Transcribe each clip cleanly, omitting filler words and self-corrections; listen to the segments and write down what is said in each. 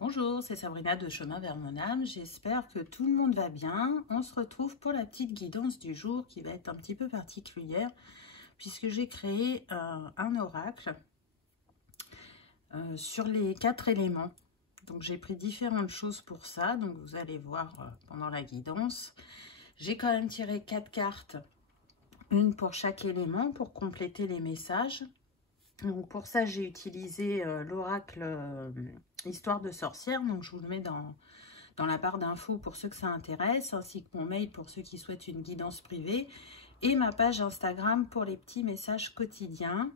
Bonjour, c'est Sabrina de Chemin vers mon âme. J'espère que tout le monde va bien. On se retrouve pour la petite guidance du jour qui va être un petit peu particulière puisque j'ai créé un oracle sur les 4 éléments. Donc j'ai pris différentes choses pour ça, donc vous allez voir pendant la guidance. J'ai quand même tiré 4 cartes, une pour chaque élément pour compléter les messages. Donc pour ça j'ai utilisé l'oracle Histoire de sorcière, donc je vous le mets dans la barre d'infos pour ceux que ça intéresse, ainsi que mon mail pour ceux qui souhaitent une guidance privée, et ma page Instagram pour les petits messages quotidiens.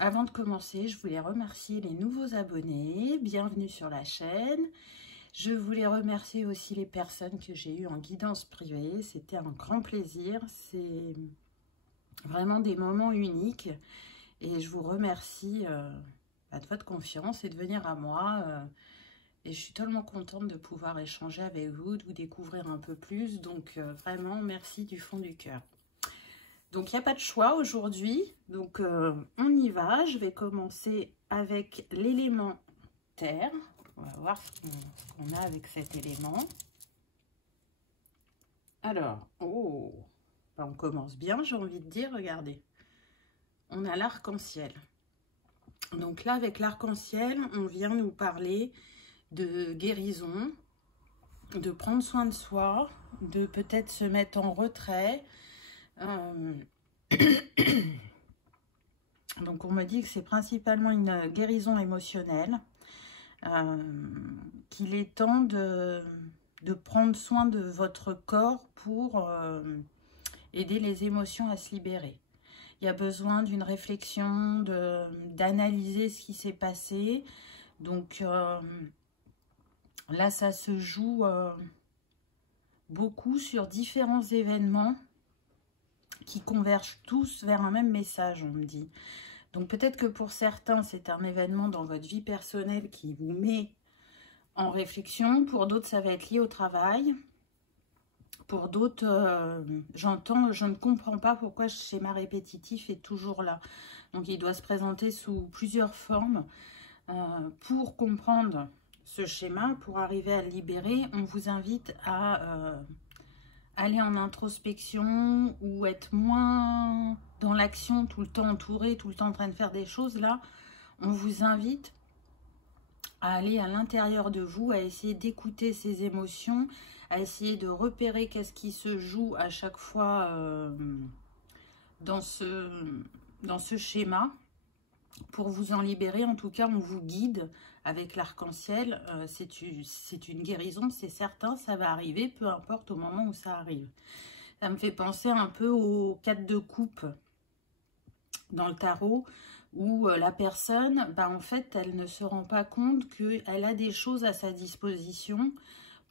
Avant de commencer, je voulais remercier les nouveaux abonnés, bienvenue sur la chaîne. Je voulais remercier aussi les personnes que j'ai eues en guidance privée, c'était un grand plaisir, c'est vraiment des moments uniques. Et je vous remercie de votre confiance et de venir à moi. Et je suis tellement contente de pouvoir échanger avec vous, de vous découvrir un peu plus. Donc vraiment, merci du fond du cœur. Donc il n'y a pas de choix aujourd'hui. Donc on y va. Je vais commencer avec l'élément terre. On va voir ce qu'on a avec cet élément. Alors, oh, on commence bien, j'ai envie de dire, regardez. On a l'arc-en-ciel. Donc là, avec l'arc-en-ciel, on vient nous parler de guérison, de prendre soin de soi, de peut-être se mettre en retrait. Donc on me dit que c'est principalement une guérison émotionnelle, qu'il est temps de prendre soin de votre corps pour aider les émotions à se libérer. Il y a besoin d'une réflexion, d'analyser ce qui s'est passé. Donc là, ça se joue beaucoup sur différents événements qui convergent tous vers un même message, on me dit. Donc peut-être que pour certains, c'est un événement dans votre vie personnelle qui vous met en réflexion. Pour d'autres, ça va être lié au travail. Pour d'autres, j'entends, je ne comprends pas pourquoi ce schéma répétitif est toujours là. Donc, il doit se présenter sous plusieurs formes. Pour comprendre ce schéma, pour arriver à le libérer, on vous invite à aller en introspection ou être moins dans l'action, tout le temps entouré, tout le temps en train de faire des choses. Là, on vous invite à aller à l'intérieur de vous, à essayer d'écouter ces émotions, à essayer de repérer qu'est-ce qui se joue à chaque fois dans ce schéma, pour vous en libérer. En tout cas, on vous guide avec l'arc-en-ciel. C'est une guérison, c'est certain, ça va arriver, peu importe au moment où ça arrive. Ça me fait penser un peu aux 4 de coupe dans le tarot, où la personne, en fait, elle ne se rend pas compte qu'elle a des choses à sa disposition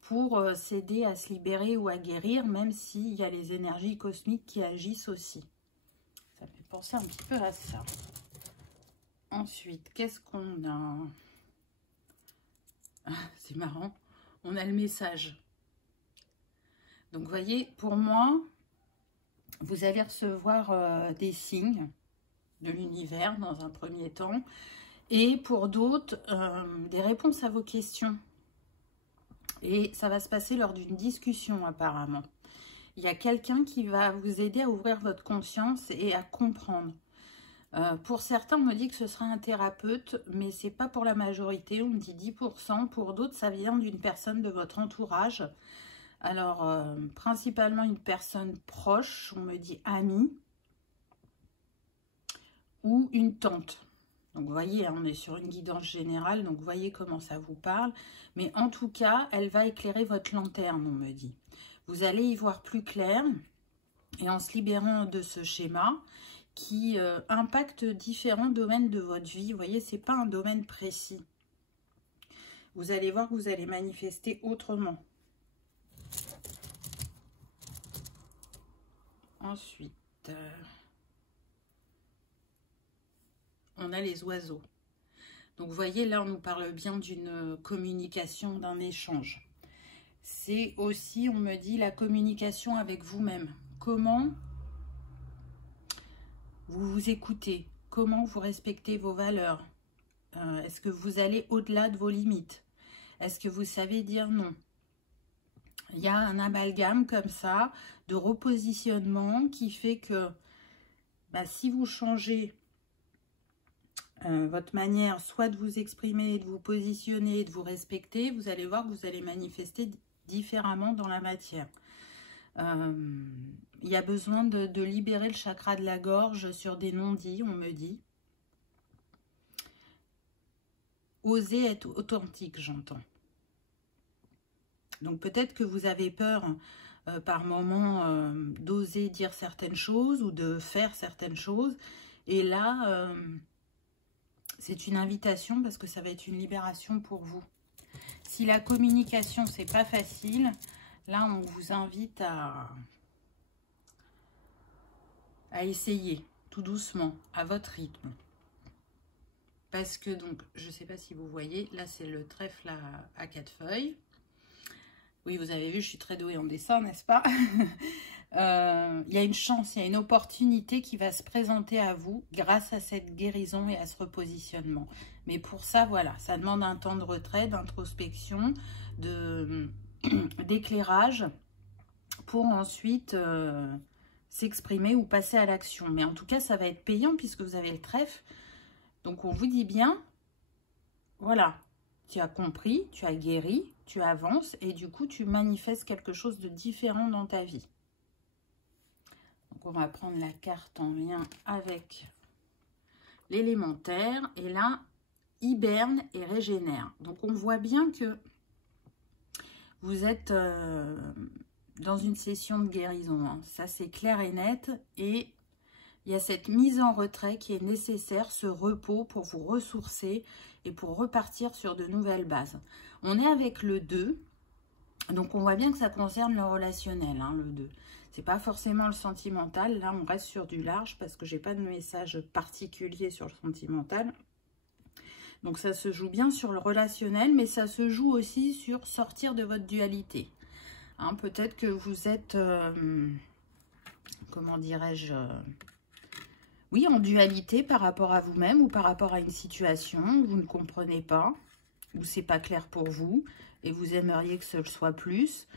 pour s'aider à se libérer ou à guérir, même s'il y a les énergies cosmiques qui agissent aussi. Ça me fait penser un petit peu à ça. Ensuite, qu'est-ce qu'on a? C'est marrant, on a le message. Donc, vous voyez, pour moi, vous allez recevoir des signes de l'univers dans un premier temps, et pour d'autres, des réponses à vos questions. Et ça va se passer lors d'une discussion apparemment. Il y a quelqu'un qui va vous aider à ouvrir votre conscience et à comprendre. Pour certains, on me dit que ce sera un thérapeute, mais c'est pas pour la majorité, on me dit 10%. Pour d'autres, ça vient d'une personne de votre entourage. Alors, principalement une personne proche, on me dit amie, ou une tante. Donc, vous voyez, hein, on est sur une guidance générale, donc vous voyez comment ça vous parle. Mais en tout cas, elle va éclairer votre lanterne, on me dit. Vous allez y voir plus clair, et en se libérant de ce schéma qui impacte différents domaines de votre vie. Vous voyez, ce n'est pas un domaine précis. Vous allez voir que vous allez manifester autrement. Ensuite, on a les oiseaux. Donc, vous voyez, là, on nous parle bien d'une communication, d'un échange. C'est aussi, on me dit, la communication avec vous-même. Comment vous vous écoutez? Comment vous respectez vos valeurs? Est-ce que vous allez au-delà de vos limites? Est-ce que vous savez dire non? Il y a un amalgame comme ça de repositionnement qui fait que si vous changez votre manière soit de vous exprimer, de vous positionner, de vous respecter, vous allez voir que vous allez manifester différemment dans la matière. Il y a besoin de libérer le chakra de la gorge sur des non-dits, on me dit. Oser être authentique, j'entends. Donc peut-être que vous avez peur par moment d'oser dire certaines choses ou de faire certaines choses. Et là, c'est une invitation parce que ça va être une libération pour vous. Si la communication, c'est pas facile, là, on vous invite à essayer tout doucement, à votre rythme. Parce que donc, je ne sais pas si vous voyez, là, c'est le trèfle à 4 feuilles. Oui, vous avez vu, je suis très douée en dessin, n'est-ce pas? Il y a une chance, il y a une opportunité qui va se présenter à vous grâce à cette guérison et à ce repositionnement. Mais pour ça, voilà, ça demande un temps de retrait, d'introspection, d'éclairage pour ensuite s'exprimer ou passer à l'action. Mais en tout cas, ça va être payant puisque vous avez le trèfle. Donc, on vous dit bien, voilà, tu as compris, tu as guéri, tu avances et du coup, tu manifestes quelque chose de différent dans ta vie. Donc, on va prendre la carte en lien avec l'élémentaire. Et là, hiberne et régénère. Donc, on voit bien que vous êtes dans une session de guérison. Hein. Ça, c'est clair et net. Et il y a cette mise en retrait qui est nécessaire, ce repos pour vous ressourcer et pour repartir sur de nouvelles bases. On est avec le 2. Donc, on voit bien que ça concerne le relationnel, hein, le 2. C'est pas forcément le sentimental. Là, on reste sur du large parce que j'ai pas de message particulier sur le sentimental. Donc, ça se joue bien sur le relationnel, mais ça se joue aussi sur sortir de votre dualité. Hein, peut-être que vous êtes, comment dirais-je, oui, en dualité par rapport à vous-même ou par rapport à une situation où vous ne comprenez pas, où c'est pas clair pour vous et vous aimeriez que ce le soit plus.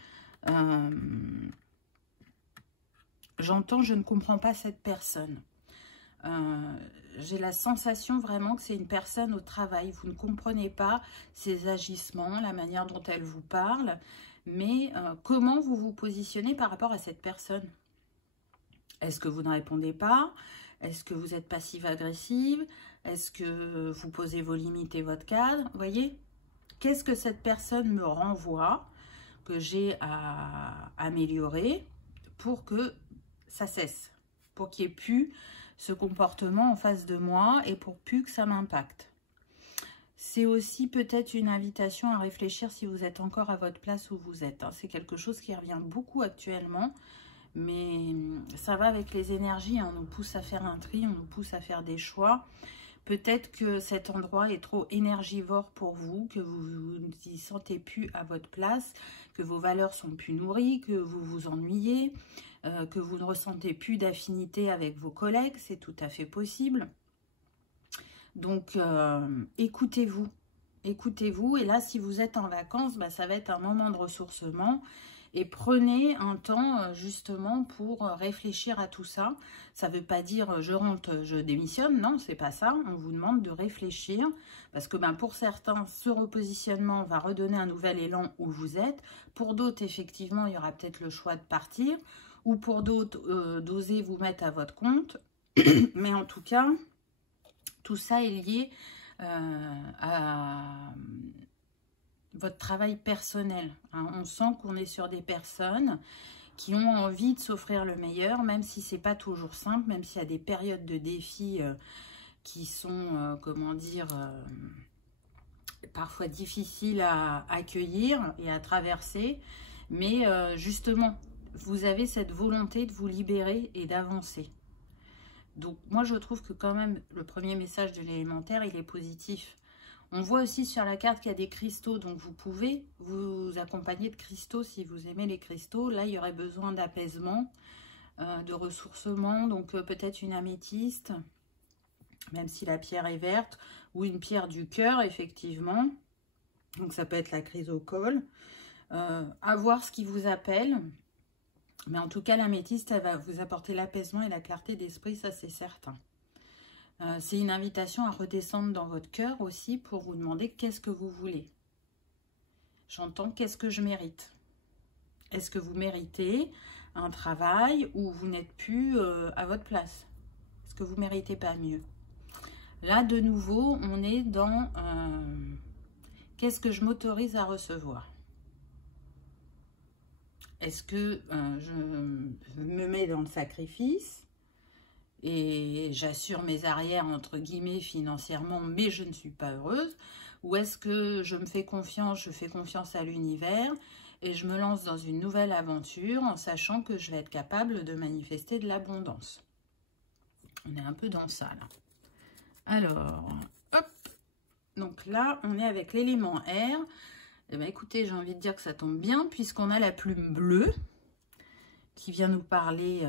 J'entends, je ne comprends pas cette personne. J'ai la sensation vraiment que c'est une personne au travail. Vous ne comprenez pas ses agissements, la manière dont elle vous parle, mais comment vous vous positionnez par rapport à cette personne? Est-ce que vous ne répondez pas? Est-ce que vous êtes passive-agressive? Est-ce que vous posez vos limites et votre cadre? Vous voyez? Qu'est-ce que cette personne me renvoie que j'ai à améliorer pour que ça cesse? Pour qu'il n'y ait plus ce comportement en face de moi et pour plus que ça m'impacte. C'est aussi peut-être une invitation à réfléchir si vous êtes encore à votre place où vous êtes. C'est quelque chose qui revient beaucoup actuellement, mais ça va avec les énergies. On nous pousse à faire un tri, on nous pousse à faire des choix. Peut-être que cet endroit est trop énergivore pour vous, que vous ne vous y sentez plus à votre place, que vos valeurs sont plus nourries, que vous vous ennuyez, que vous ne ressentez plus d'affinité avec vos collègues, c'est tout à fait possible. Donc, écoutez-vous. Écoutez-vous. Et là, si vous êtes en vacances, ça va être un moment de ressourcement. Et prenez un temps justement pour réfléchir à tout ça. Ça ne veut pas dire je rentre, je démissionne. Non, c'est pas ça. On vous demande de réfléchir. Parce que pour certains, ce repositionnement va redonner un nouvel élan où vous êtes. Pour d'autres, effectivement, il y aura peut-être le choix de partir. Ou pour d'autres, d'oser vous mettre à votre compte. Mais en tout cas, tout ça est lié à votre travail personnel. Hein. On sent qu'on est sur des personnes qui ont envie de s'offrir le meilleur, même si c'est pas toujours simple, même s'il y a des périodes de défis qui sont, comment dire, parfois difficiles à accueillir et à traverser. Mais justement, vous avez cette volonté de vous libérer et d'avancer. Donc, moi, je trouve que quand même, le premier message de l'élémentaire, il est positif. On voit aussi sur la carte qu'il y a des cristaux, donc vous pouvez vous accompagner de cristaux si vous aimez les cristaux. Là, il y aurait besoin d'apaisement, de ressourcement, donc peut-être une améthyste, même si la pierre est verte, ou une pierre du cœur, effectivement. Donc ça peut être la crise au col. À voir ce qui vous appelle. Mais en tout cas, l'améthyste, elle va vous apporter l'apaisement et la clarté d'esprit, ça c'est certain. C'est une invitation à redescendre dans votre cœur aussi pour vous demander qu'est-ce que vous voulez. J'entends qu'est-ce que je mérite. Est-ce que vous méritez un travail où vous n'êtes plus à votre place? Est-ce que vous ne méritez pas mieux? Là, de nouveau, on est dans qu'est-ce que je m'autorise à recevoir? Est-ce que je me mets dans le sacrifice et j'assure mes arrières, entre guillemets, financièrement, mais je ne suis pas heureuse? Ou est-ce que je me fais confiance, je fais confiance à l'univers et je me lance dans une nouvelle aventure en sachant que je vais être capable de manifester de l'abondance? On est un peu dans ça, là. Alors, hop. Donc là, on est avec l'élément air. Eh bien, écoutez, j'ai envie de dire que ça tombe bien puisqu'on a la plume bleue qui vient nous parler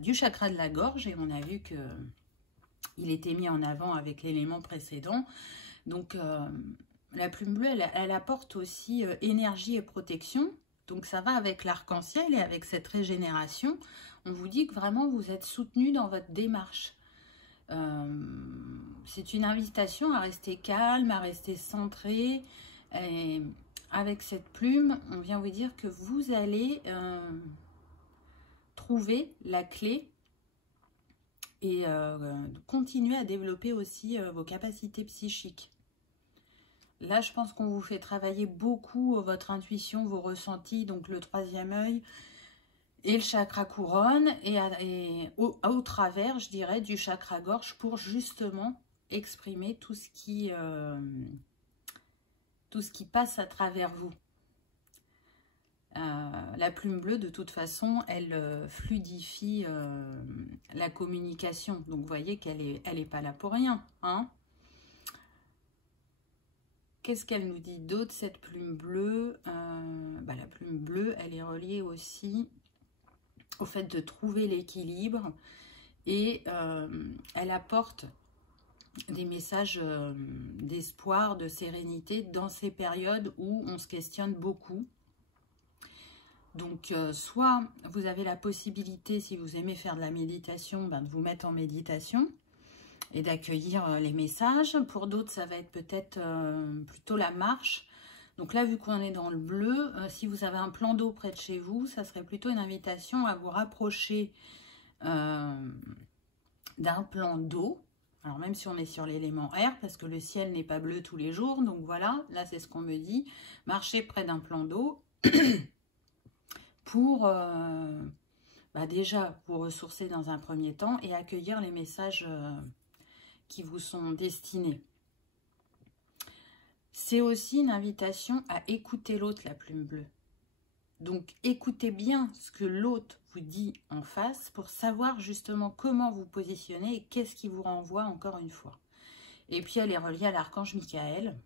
du chakra de la gorge. Et on a vu qu'il était mis en avant avec l'élément précédent. Donc, la plume bleue, elle apporte aussi énergie et protection. Donc, ça va avec l'arc-en-ciel et avec cette régénération. On vous dit que vraiment, vous êtes soutenu dans votre démarche. C'est une invitation à rester calme, à rester centré. Et avec cette plume, on vient vous dire que vous allez trouver la clé et continuer à développer aussi vos capacités psychiques. Là, je pense qu'on vous fait travailler beaucoup votre intuition, vos ressentis, donc le troisième œil et le chakra couronne et au travers, je dirais, du chakra gorge pour justement exprimer tout ce qui passe à travers vous. La plume bleue, de toute façon, elle fluidifie la communication. Donc, vous voyez qu'elle est pas là pour rien. Hein? Qu'est-ce qu'elle nous dit d'autre, cette plume bleue? La plume bleue, elle est reliée aussi au fait de trouver l'équilibre. Et elle apporte des messages d'espoir, de sérénité dans ces périodes où on se questionne beaucoup. Donc, soit vous avez la possibilité, si vous aimez faire de la méditation, de vous mettre en méditation et d'accueillir les messages. Pour d'autres, ça va être peut-être plutôt la marche. Donc là, vu qu'on est dans le bleu, si vous avez un plan d'eau près de chez vous, ça serait plutôt une invitation à vous rapprocher d'un plan d'eau. Alors, même si on est sur l'élément air, parce que le ciel n'est pas bleu tous les jours. Donc, voilà, là, c'est ce qu'on me dit. Marchez près d'un plan d'eau pour déjà vous ressourcer dans un premier temps et accueillir les messages qui vous sont destinés. C'est aussi une invitation à écouter l'autre, la plume bleue. Donc, écoutez bien ce que l'autre vous dit en face pour savoir justement comment vous positionnez et qu'est-ce qui vous renvoie encore une fois. Et puis, elle est reliée à l'archange Michael.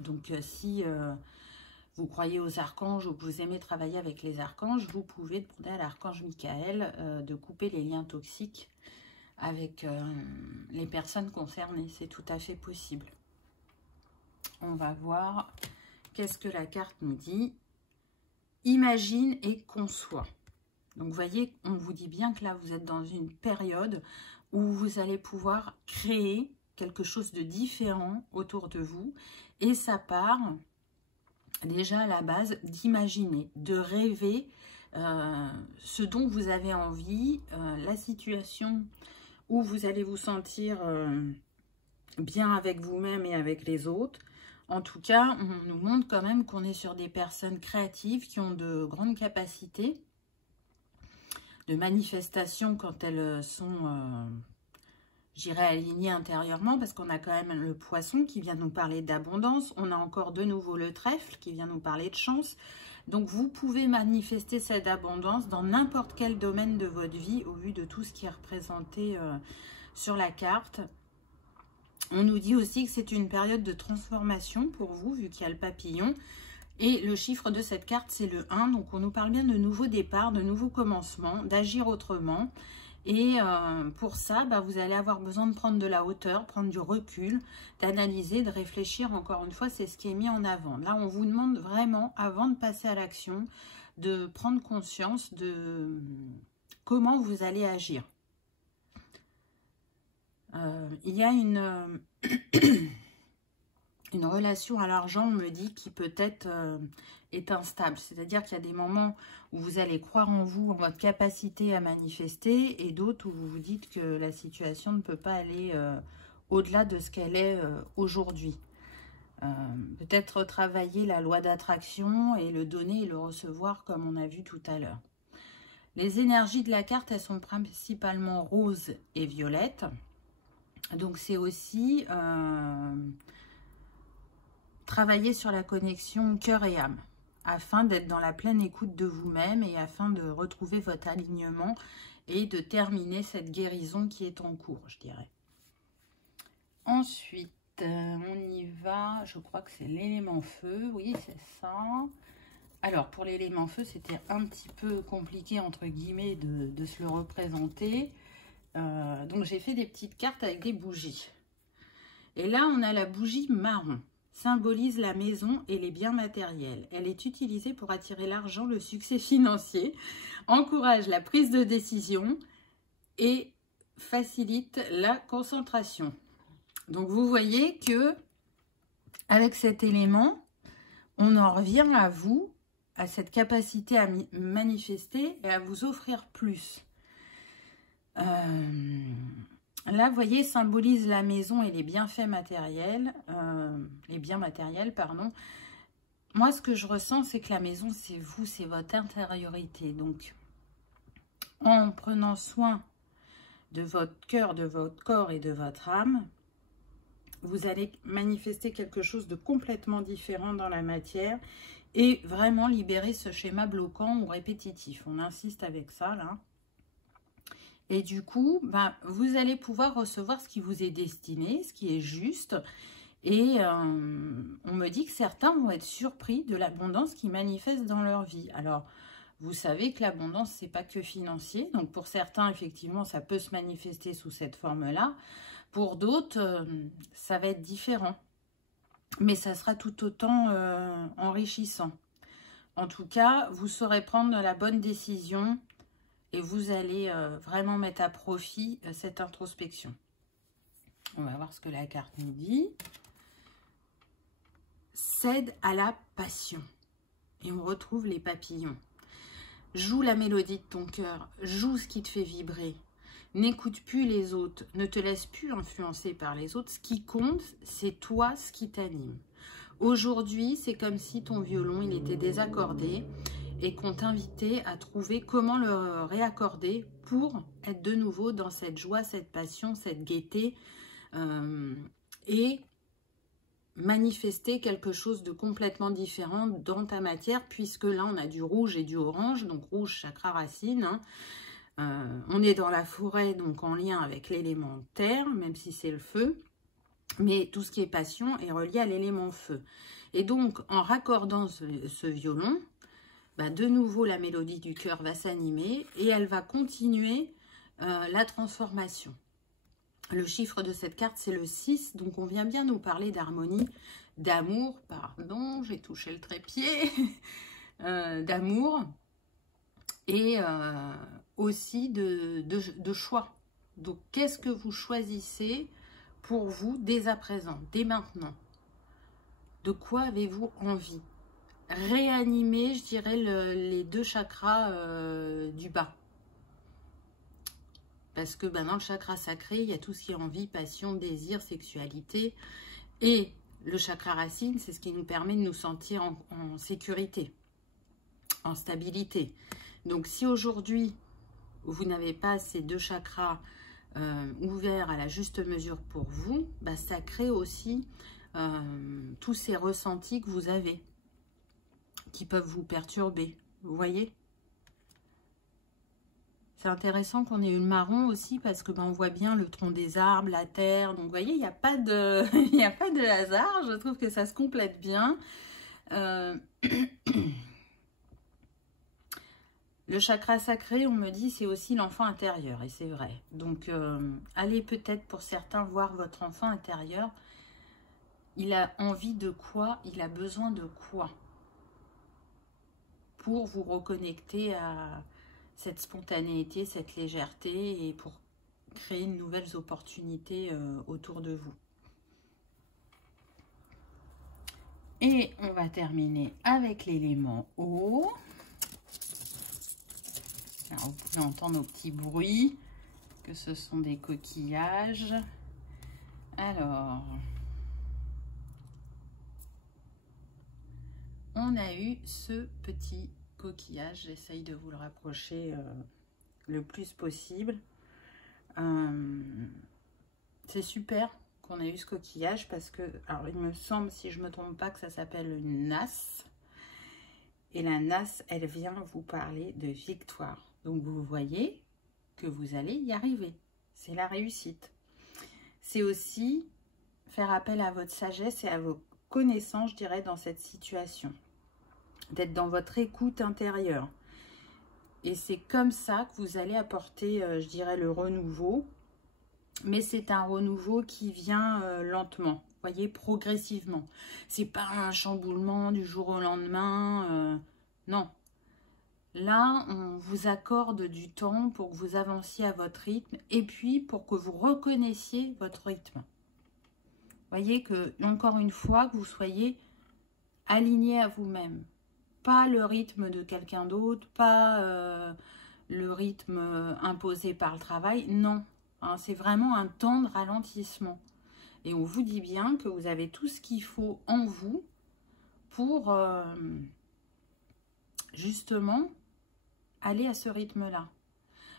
Donc, si vous croyez aux archanges ou que vous aimez travailler avec les archanges, vous pouvez demander à l'archange Michael de couper les liens toxiques avec les personnes concernées. C'est tout à fait possible. On va voir qu'est-ce que la carte nous dit. Imagine et conçois. Donc, vous voyez, on vous dit bien que là, vous êtes dans une période où vous allez pouvoir créer quelque chose de différent autour de vous. Et ça part déjà à la base d'imaginer, de rêver ce dont vous avez envie, la situation où vous allez vous sentir bien avec vous-même et avec les autres. En tout cas, on nous montre quand même qu'on est sur des personnes créatives qui ont de grandes capacités de manifestation quand elles sont, j'irais, alignées intérieurement, parce qu'on a quand même le poisson qui vient nous parler d'abondance. On a encore de nouveau le trèfle qui vient nous parler de chance. Donc, vous pouvez manifester cette abondance dans n'importe quel domaine de votre vie au vu de tout ce qui est représenté sur la carte. On nous dit aussi que c'est une période de transformation pour vous, vu qu'il y a le papillon. Et le chiffre de cette carte, c'est le 1. Donc, on nous parle bien de nouveaux départs, de nouveaux commencements, d'agir autrement. Et pour ça, vous allez avoir besoin de prendre de la hauteur, prendre du recul, d'analyser, de réfléchir. Encore une fois, c'est ce qui est mis en avant. Là, on vous demande vraiment, avant de passer à l'action, de prendre conscience de comment vous allez agir. Il y a une relation à l'argent, on me dit, qui peut-être est instable. C'est-à-dire qu'il y a des moments où vous allez croire en vous, en votre capacité à manifester, et d'autres où vous vous dites que la situation ne peut pas aller au-delà de ce qu'elle est aujourd'hui. Peut-être retravailler la loi d'attraction et le donner et le recevoir comme on a vu tout à l'heure. Les énergies de la carte, elles sont principalement roses et violettes. Donc c'est aussi travailler sur la connexion cœur et âme, afin d'être dans la pleine écoute de vous-même et afin de retrouver votre alignement et de terminer cette guérison qui est en cours, je dirais. Ensuite, on y va, je crois que c'est l'élément feu, oui c'est ça. Alors pour l'élément feu, c'était un petit peu compliqué entre guillemets de se le représenter. Donc j'ai fait des petites cartes avec des bougies. Et là on a la bougie marron. Symbolise la maison et les biens matériels. Elle est utilisée pour attirer l'argent, le succès financier, encourage la prise de décision et facilite la concentration. Donc vous voyez que avec cet élément, on en revient à vous, à cette capacité à manifester et à vous offrir plus. Là, vous voyez, symbolise la maison et les bienfaits matériels, pardon. Moi, ce que je ressens, c'est que la maison, c'est vous, c'est votre intériorité. Donc, en prenant soin de votre cœur, de votre corps et de votre âme, vous allez manifester quelque chose de complètement différent dans la matière et vraiment libérer ce schéma bloquant ou répétitif. On insiste avec ça, là. Et du coup, vous allez pouvoir recevoir ce qui vous est destiné, ce qui est juste. Et on me dit que certains vont être surpris de l'abondance qui manifeste dans leur vie. Alors, vous savez que l'abondance, c'est pas que financier. Donc, pour certains, effectivement, ça peut se manifester sous cette forme-là. Pour d'autres, ça va être différent. Mais ça sera tout autant enrichissant. En tout cas, vous saurez prendre la bonne décision. Et vous allez vraiment mettre à profit cette introspection. On va voir ce que la carte nous dit. Cède à la passion. Et on retrouve les papillons. Joue la mélodie de ton cœur. Joue ce qui te fait vibrer. N'écoute plus les autres. Ne te laisse plus influencer par les autres. Ce qui compte, c'est toi, ce qui t'anime. Aujourd'hui, c'est comme si ton violon, il était désaccordé. Et qu'on t'invitait à trouver comment le réaccorder pour être de nouveau dans cette joie, cette passion, cette gaieté et manifester quelque chose de complètement différent dans ta matière, puisque là on a du rouge et du orange, donc rouge chakra racine, hein. On est dans la forêt, donc en lien avec l'élément terre, même si c'est le feu, mais tout ce qui est passion est relié à l'élément feu. Et donc en raccordant ce violon, de nouveau, la mélodie du cœur va s'animer et elle va continuer la transformation. Le chiffre de cette carte, c'est le 6. Donc, on vient bien nous parler d'harmonie, d'amour. Pardon, j'ai touché le trépied. D'amour et aussi de choix. Donc, qu'est-ce que vous choisissez pour vous dès à présent, dès maintenant? De quoi avez-vous envie? Réanimer, je dirais, les deux chakras du bas. Parce que dans le chakra sacré, il y a tout ce qui est envie, passion, désir, sexualité. Et le chakra racine, c'est ce qui nous permet de nous sentir en sécurité, en stabilité. Donc, si aujourd'hui, vous n'avez pas ces deux chakras ouverts à la juste mesure pour vous, ça crée aussi tous ces ressentis que vous avez, qui peuvent vous perturber, vous voyez. C'est intéressant qu'on ait eu le marron aussi, parce que on voit bien le tronc des arbres, la terre, donc vous voyez, il n'y a pas de il n'y a pas de hasard, je trouve que ça se complète bien. Le chakra sacré, on me dit, c'est aussi l'enfant intérieur, et c'est vrai. Donc, allez peut-être pour certains voir votre enfant intérieur. Il a envie de quoi? Il a besoin de quoi? Pour vous reconnecter à cette spontanéité, cette légèreté, et pour créer de nouvelles opportunités autour de vous. Et on va terminer avec l'élément eau. Alors, vous pouvez entendre nos petits bruits, que ce sont des coquillages. Alors, on a eu ce petit coquillage. J'essaye de vous le rapprocher le plus possible. C'est super qu'on ait eu ce coquillage parce que, alors il me semble, si je ne me trompe pas, que ça s'appelle une nasse. Et la nasse, elle vient vous parler de victoire. Donc vous voyez que vous allez y arriver. C'est la réussite. C'est aussi faire appel à votre sagesse et à vos connaissances, je dirais, dans cette situation. D'être dans votre écoute intérieure. Et c'est comme ça que vous allez apporter, je dirais, le renouveau. Mais c'est un renouveau qui vient lentement, vous voyez, progressivement. C'est pas un chamboulement du jour au lendemain, non. Là, on vous accorde du temps pour que vous avanciez à votre rythme et puis pour que vous reconnaissiez votre rythme. Vous voyez que, encore une fois, que vous soyez aligné à vous-même. Pas le rythme de quelqu'un d'autre, pas le rythme imposé par le travail, non. Hein, c'est vraiment un temps de ralentissement. Et on vous dit bien que vous avez tout ce qu'il faut en vous pour justement aller à ce rythme-là.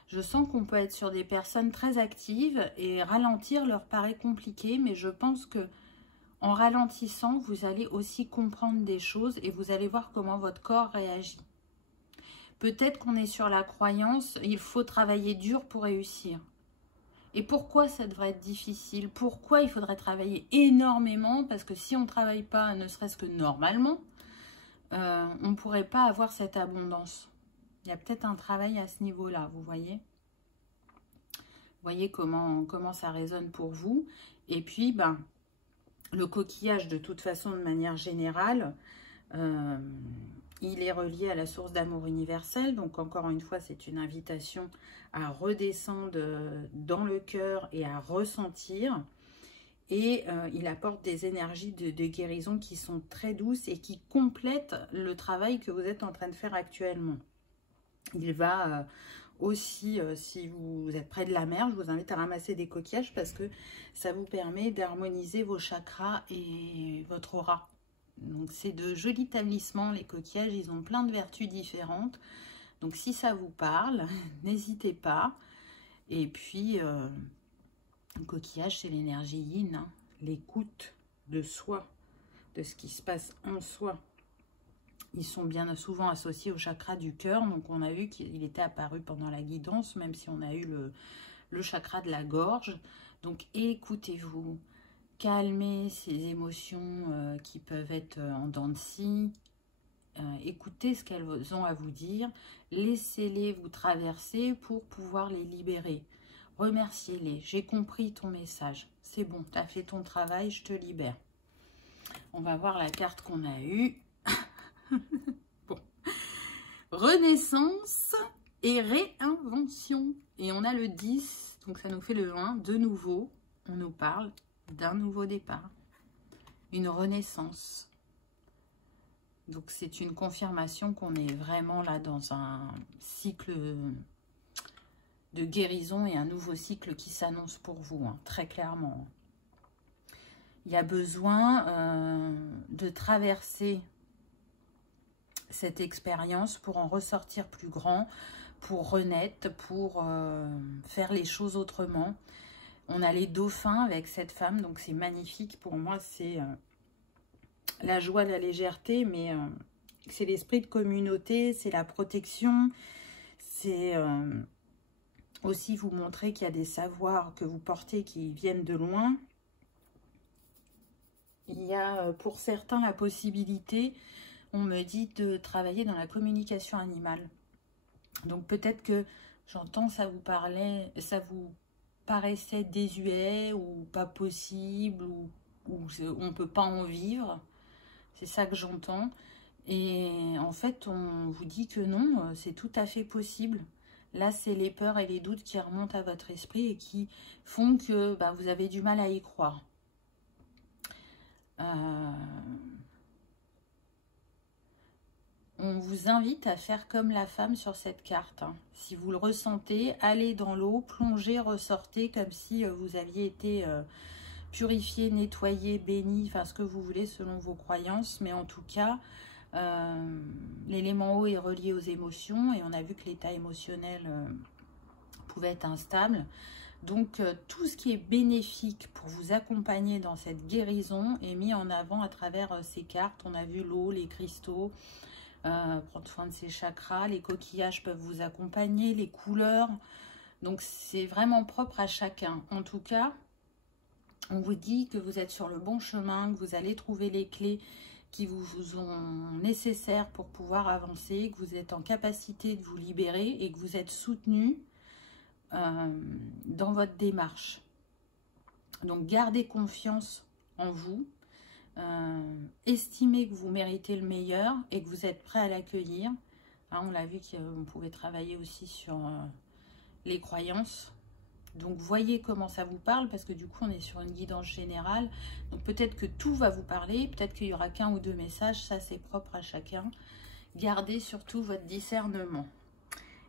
Je sens qu'on peut être sur des personnes très actives et ralentir leur paraît compliqué, mais je pense que en ralentissant, vous allez aussi comprendre des choses et vous allez voir comment votre corps réagit. Peut-être qu'on est sur la croyance, il faut travailler dur pour réussir. Et pourquoi ça devrait être difficile? Pourquoi il faudrait travailler énormément? Parce que si on ne travaille pas, ne serait-ce que normalement, on ne pourrait pas avoir cette abondance. Il y a peut-être un travail à ce niveau-là, vous voyez? Vous voyez comment ça résonne pour vous. Et puis, ben, le coquillage, de toute façon, de manière générale, il est relié à la source d'amour universel. Donc, encore une fois, c'est une invitation à redescendre dans le cœur et à ressentir. Et il apporte des énergies de guérison qui sont très douces et qui complètent le travail que vous êtes en train de faire actuellement. Il va aussi, si vous êtes près de la mer, je vous invite à ramasser des coquillages parce que ça vous permet d'harmoniser vos chakras et votre aura. Donc c'est de jolis talismans, les coquillages, ils ont plein de vertus différentes. Donc si ça vous parle, n'hésitez pas. Et puis, le coquillage, c'est l'énergie yin, hein, l'écoute de soi, de ce qui se passe en soi. Ils sont bien souvent associés au chakra du cœur. Donc, on a vu qu'il était apparu pendant la guidance, même si on a eu le chakra de la gorge. Donc, écoutez-vous. Calmez ces émotions qui peuvent être en dents de scie. Écoutez ce qu'elles ont à vous dire. Laissez-les vous traverser pour pouvoir les libérer. Remerciez-les. J'ai compris ton message. C'est bon, tu as fait ton travail, je te libère. On va voir la carte qu'on a eue. Bon. Renaissance et réinvention. Et on a le 10, donc ça nous fait le 1. De nouveau, on nous parle d'un nouveau départ. Une renaissance. Donc c'est une confirmation qu'on est vraiment là dans un cycle de guérison et un nouveau cycle qui s'annonce pour vous, hein, très clairement. Il y a besoin de traverser cette expérience pour en ressortir plus grand, pour renaître, pour faire les choses autrement. On a les dauphins avec cette femme, donc c'est magnifique. Pour moi, c'est la joie, la légèreté, mais c'est l'esprit de communauté, c'est la protection, c'est aussi vous montrer qu'il y a des savoirs que vous portez qui viennent de loin. Il y a pour certains la possibilité, on me dit, de travailler dans la communication animale. Donc peut-être que j'entends ça vous paraissait désuet ou pas possible ou on ne peut pas en vivre. C'est ça que j'entends. Et en fait, on vous dit que non, c'est tout à fait possible. Là, c'est les peurs et les doutes qui remontent à votre esprit et qui font que vous avez du mal à y croire. On vous invite à faire comme la femme sur cette carte. Hein. Si vous le ressentez, allez dans l'eau, plongez, ressortez comme si vous aviez été purifié, nettoyé, béni, enfin ce que vous voulez selon vos croyances. Mais en tout cas, l'élément eau est relié aux émotions et on a vu que l'état émotionnel pouvait être instable. Donc tout ce qui est bénéfique pour vous accompagner dans cette guérison est mis en avant à travers ces cartes. On a vu l'eau, les cristaux, prendre soin de ses chakras, les coquillages peuvent vous accompagner, les couleurs. Donc c'est vraiment propre à chacun. En tout cas, on vous dit que vous êtes sur le bon chemin, que vous allez trouver les clés qui vous sont nécessaires pour pouvoir avancer, que vous êtes en capacité de vous libérer et que vous êtes soutenu dans votre démarche. Donc gardez confiance en vous, estimez que vous méritez le meilleur et que vous êtes prêt à l'accueillir. Hein, on l'a vu qu'on pouvait travailler aussi sur les croyances. Donc voyez comment ça vous parle, parce que du coup on est sur une guidance générale. Donc peut-être que tout va vous parler, peut-être qu'il n'y aura qu'un ou deux messages, ça c'est propre à chacun. Gardez surtout votre discernement.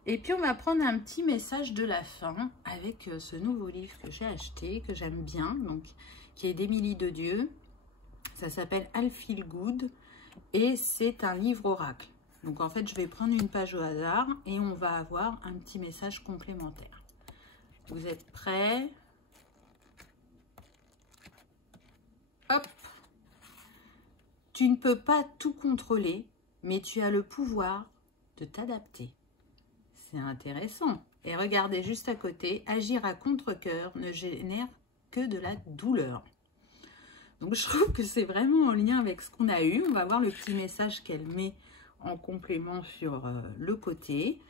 Et puis on va prendre un petit message de la fin avec ce nouveau livre que j'ai acheté, que j'aime bien, donc qui est d'Émilie de Dieu. Ça s'appelle I Feel Good et c'est un livre oracle. Donc en fait je vais prendre une page au hasard et on va avoir un petit message complémentaire. Vous êtes prêts? Hop! Tu ne peux pas tout contrôler, mais tu as le pouvoir de t'adapter. C'est intéressant. Et regardez juste à côté, agir à contre-cœur ne génère que de la douleur. Donc je trouve que c'est vraiment en lien avec ce qu'on a eu. On va voir le petit message qu'elle met en complément sur le côté.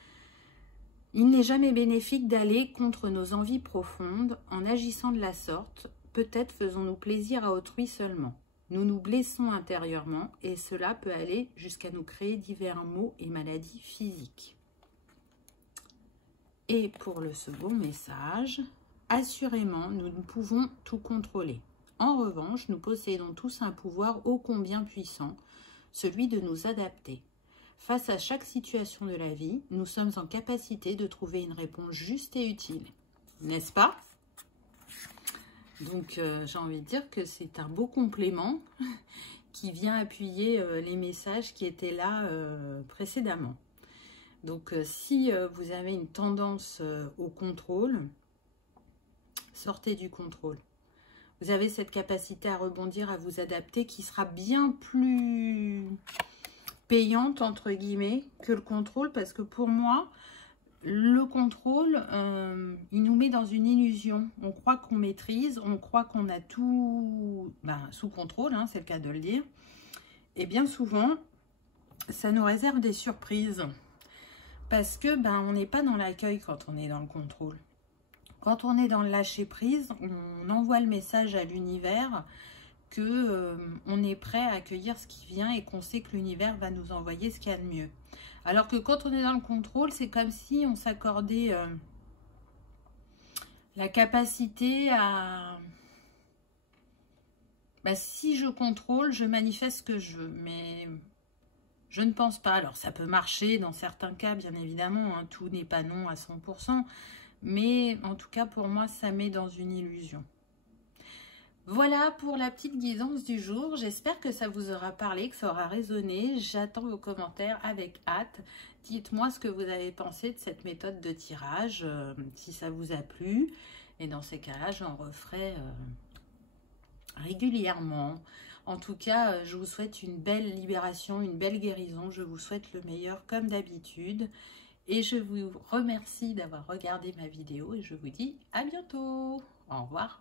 Il n'est jamais bénéfique d'aller contre nos envies profondes en agissant de la sorte. Peut-être faisons-nous plaisir à autrui seulement. Nous nous blessons intérieurement et cela peut aller jusqu'à nous créer divers maux et maladies physiques. Et pour le second message, assurément, nous ne pouvons tout contrôler. En revanche, nous possédons tous un pouvoir ô combien puissant, celui de nous adapter. Face à chaque situation de la vie, nous sommes en capacité de trouver une réponse juste et utile. N'est-ce pas? Donc, j'ai envie de dire que c'est un beau complément qui vient appuyer les messages qui étaient là précédemment. Donc, si vous avez une tendance au contrôle, sortez du contrôle. Vous avez cette capacité à rebondir, à vous adapter qui sera bien plus payante, entre guillemets, que le contrôle. Parce que pour moi, le contrôle, il nous met dans une illusion. On croit qu'on maîtrise, on croit qu'on a tout sous contrôle, hein, c'est le cas de le dire. Et bien souvent, ça nous réserve des surprises. Parce que on n'est pas dans l'accueil quand on est dans le contrôle. Quand on est dans le lâcher-prise, on envoie le message à l'univers que on est prêt à accueillir ce qui vient et qu'on sait que l'univers va nous envoyer ce qu'il y a de mieux. Alors que quand on est dans le contrôle, c'est comme si on s'accordait la capacité à... si je contrôle, je manifeste ce que je veux, mais je ne pense pas. Alors ça peut marcher dans certains cas, bien évidemment, hein, tout n'est pas non à 100%, mais en tout cas pour moi, ça met dans une illusion. Voilà pour la petite guidance du jour. J'espère que ça vous aura parlé, que ça aura résonné. J'attends vos commentaires avec hâte. Dites-moi ce que vous avez pensé de cette méthode de tirage, si ça vous a plu. Et dans ces cas-là, j'en referai régulièrement. En tout cas, je vous souhaite une belle libération, une belle guérison. Je vous souhaite le meilleur comme d'habitude. Et je vous remercie d'avoir regardé ma vidéo et je vous dis à bientôt. Au revoir.